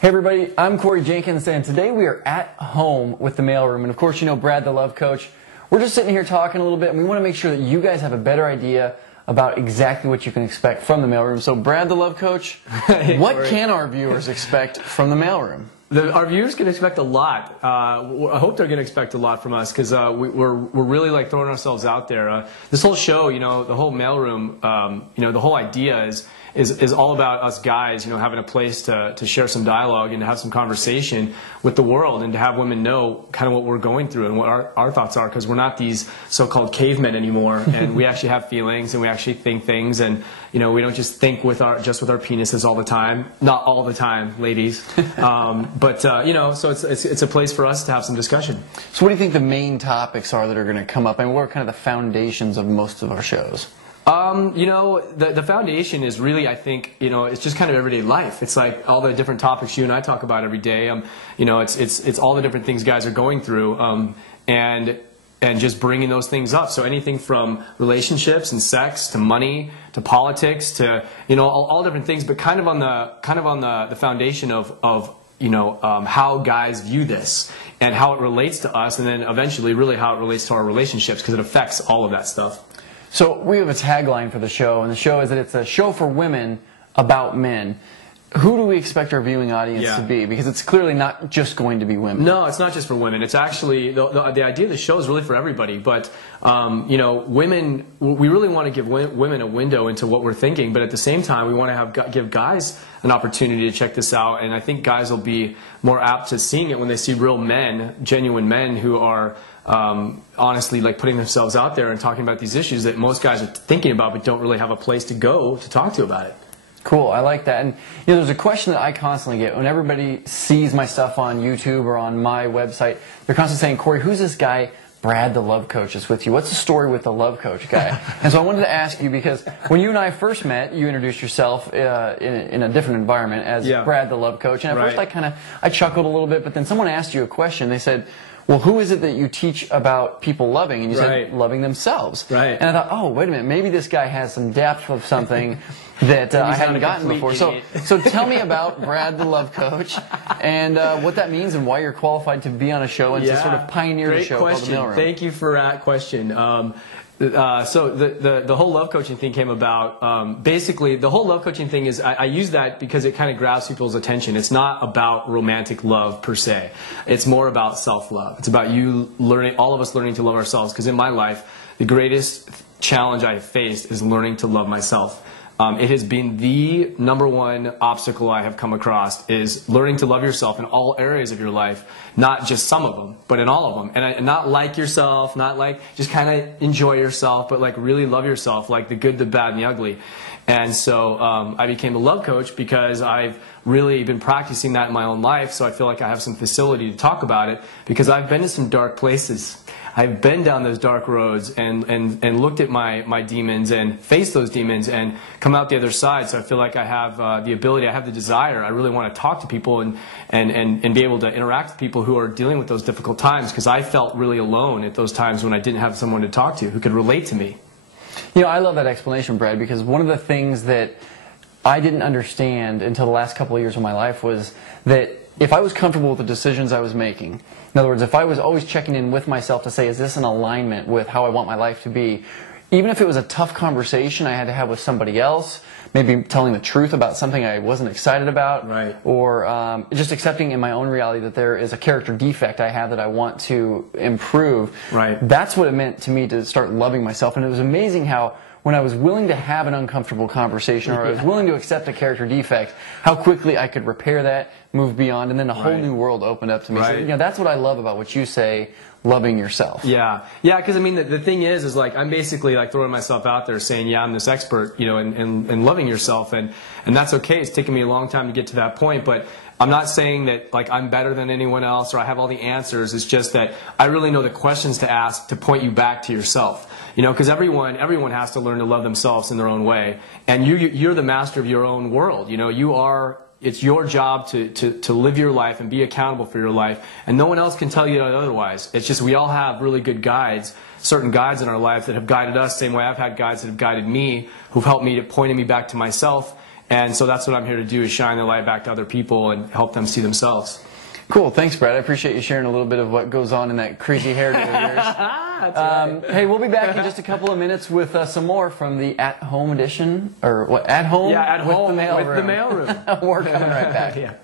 Hey everybody, I'm Corey Jenkins, and today we are at home with the mailroom. And of course, you know Brad, the Love Coach. We're just sitting here talking a little bit, and we want to make sure that you guys have a better idea about exactly what you can expect from the mailroom. So Brad, the Love Coach, what can our viewers expect from the mailroom? Our viewers can expect a lot. I hope they're going to expect a lot from us because we're really like throwing ourselves out there. This whole show, you know, the whole mailroom, you know, the whole idea is all about us guys, you know, having a place to share some dialogue and to have some conversation with the world and to have women know kind of what we're going through and what our thoughts are, because we're not these so-called cavemen anymore, and we actually have feelings and we actually think things, and you know, we don't just think with our penises all the time. Not all the time, ladies. But you know, so it's a place for us to have some discussion. So what do you think the main topics are that are going to come up, and what are kind of the foundations of most of our shows? You know, the foundation is really, I think, you know, it's just kind of everyday life. It's like all the different topics you and I talk about every day. You know, it's all the different things guys are going through, and just bringing those things up. So anything from relationships and sex to money to politics to, you know, all different things, but kind of on the foundation of you know, how guys view this and how it relates to us, and then eventually really how it relates to our relationships, because it affects all of that stuff. So we have a tagline for the show, and the show is that it's a show for women about men. Who do we expect our viewing audience to be? Because it's clearly not just going to be women. No, it's not just for women. It's actually, the idea of the show is really for everybody. But, you know, women, we really want to give women a window into what we're thinking. But at the same time, we want to give guys an opportunity to check this out. And I think guys will be more apt to seeing it when they see real men, genuine men who are honestly like putting themselves out there and talking about these issues that most guys are thinking about but don't really have a place to go to talk to about it. Cool, I like that. And you know, there's a question that I constantly get when everybody sees my stuff on YouTube or on my website. They're constantly saying, Corey, who's this guy, Brad the Love Coach, is with you? What's the story with the Love Coach guy? And so I wanted to ask you, because when you and I first met, you introduced yourself in a different environment as Brad the Love Coach. And at first I chuckled a little bit, but then someone asked you a question. They said, well, who is it that you teach about people loving? And you said loving themselves. And I thought, oh, wait a minute, maybe this guy has some depth of something that I hadn't gotten before. So tell me about Brad the Love Coach and what that means and why you're qualified to be on a show and to sort of pioneer the show called The Mailroom. Thank you for that question. So the whole love coaching thing came about. Basically, the whole love coaching thing is I use that because it kind of grabs people's attention. It's not about romantic love per se. It's more about self-love. It's about you learning, all of us learning to love ourselves. Because in my life, the greatest challenge I have faced is learning to love myself. It has been the #1 obstacle I have come across, is learning to love yourself in all areas of your life, not just some of them, but in all of them. And not like yourself, not like just kind of enjoy yourself, but like really love yourself, like the good, the bad, and the ugly. And so I became a love coach because I've really been practicing that in my own life, so I feel like I have some facility to talk about it, because I've been to some dark places. I've been down those dark roads and looked at my demons and faced those demons and come out the other side. So I feel like I have the ability, I have the desire. I really want to talk to people and be able to interact with people who are dealing with those difficult times, because I felt really alone at those times when I didn't have someone to talk to who could relate to me. You know, I love that explanation, Brad, because one of the things that I didn't understand until the last couple of years of my life was that if I was comfortable with the decisions I was making, in other words, if I was always checking in with myself to say, is this in alignment with how I want my life to be, even if it was a tough conversation I had to have with somebody else, maybe telling the truth about something I wasn't excited about, or just accepting in my own reality that there is a character defect I have that I want to improve, that's what it meant to me to start loving myself. And it was amazing how when I was willing to have an uncomfortable conversation, or I was willing to accept a character defect, how quickly I could repair that, move beyond, and then a whole new world opened up to me. So, you know, that's what I love about what you say, loving yourself. Yeah, because I mean, the thing is like I'm basically like throwing myself out there saying, yeah, I'm this expert, you know, in loving yourself, and that's okay. It's taken me a long time to get to that point, but I'm not saying that like I'm better than anyone else or I have all the answers. It's just that I really know the questions to ask to point you back to yourself. You know, because everyone has to learn to love themselves in their own way, and you're the master of your own world. You know, it's your job to live your life and be accountable for your life, and no one else can tell you otherwise. It's just we all have really good guides, certain guides in our life that have guided us, same way I've had guides that have guided me, who've helped me to pointed me back to myself. And so that's what I'm here to do, is shine the light back to other people and help them see themselves. Cool. Thanks, Brad. I appreciate you sharing a little bit of what goes on in that crazy hairdo of yours. That's right. Hey, we'll be back in just a couple of minutes with some more from the at-home edition, or what, at home? Yeah, at home with the mailroom. with the mailroom. We're coming right back. Yeah.